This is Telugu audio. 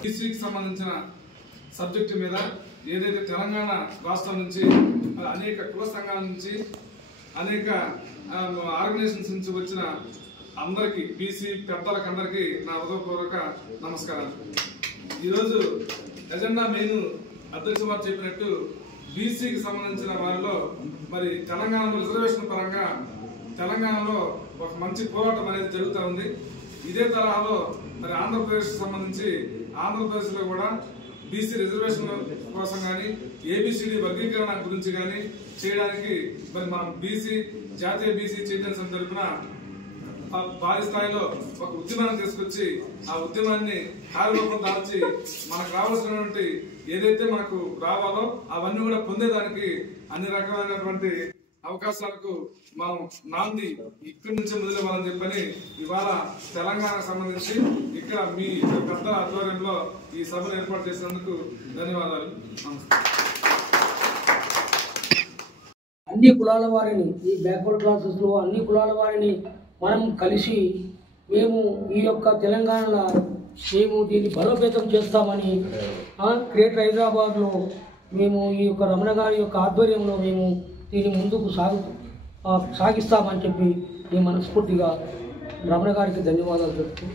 బీసీకి సంబంధించిన సబ్జెక్టు మీద ఏదైతే తెలంగాణ రాష్ట్రం నుంచి అనేక కుల సంఘాల నుంచి అనేక ఆర్గనైజేషన్స్ నుంచి వచ్చిన అందరికీ బీసీ పెద్దలకు అందరికీ నా హృదయపూర్వక నమస్కారాలు. ఈరోజు ఎజెండా మెయిన్ అధ్యక్ష వారు చెప్పినట్టు బీసీకి సంబంధించిన వారిలో మరి తెలంగాణలో రిజర్వేషన్ పరంగా తెలంగాణలో ఒక మంచి పోరాటం అనేది జరుగుతూ ఉంది. ఇదే తరహాలో మరి ఆంధ్రప్రదేశ్ సంబంధించి ఆంధ్రప్రదేశ్లో కూడా బీసీ రిజర్వేషన్ కోసం కానీ ఏబిసిడి వర్గీకరణ గురించి కానీ చేయడానికి మరి మనం జాతీయ బీసీ చైతన్య సంఘం తరపున భారీ స్థాయిలో ఒక ఉద్యమాన్ని తీసుకొచ్చి ఆ ఉద్యమాన్ని కార్యరూపం దాల్చి మనకు రావాల్సినటువంటి ఏదైతే మనకు రావాలో అవన్నీ కూడా పొందేదానికి అన్ని రకాలైనటువంటి అవకాశాలకు మనం నాంది ఇక్కడి నుంచి మొదలవ్వాలని చెప్పని ఇవాళ తెలంగాణకు సంబంధించి ఇక్కడ మీ పెద్దల ఆధ్వర్యంలో ఈ సభను ఏర్పాటు చేసినందుకు ధన్యవాదాలు. అన్ని కులాల వారిని ఈ బ్యాక్వర్డ్ క్లాసెస్ లో అన్ని కులాల వారిని మనం కలిసి మేము ఈ యొక్క తెలంగాణలో మేము దీన్ని బలోపేతం చేస్తామని గ్రేటర్ హైదరాబాద్లో మేము ఈ యొక్క రమణ గారి యొక్క ఆధ్వర్యంలో మేము దీన్ని ముందుకు సాగిస్తామని చెప్పి మేము మనస్ఫూర్తిగా రమణ గారికి ధన్యవాదాలు చెప్తూ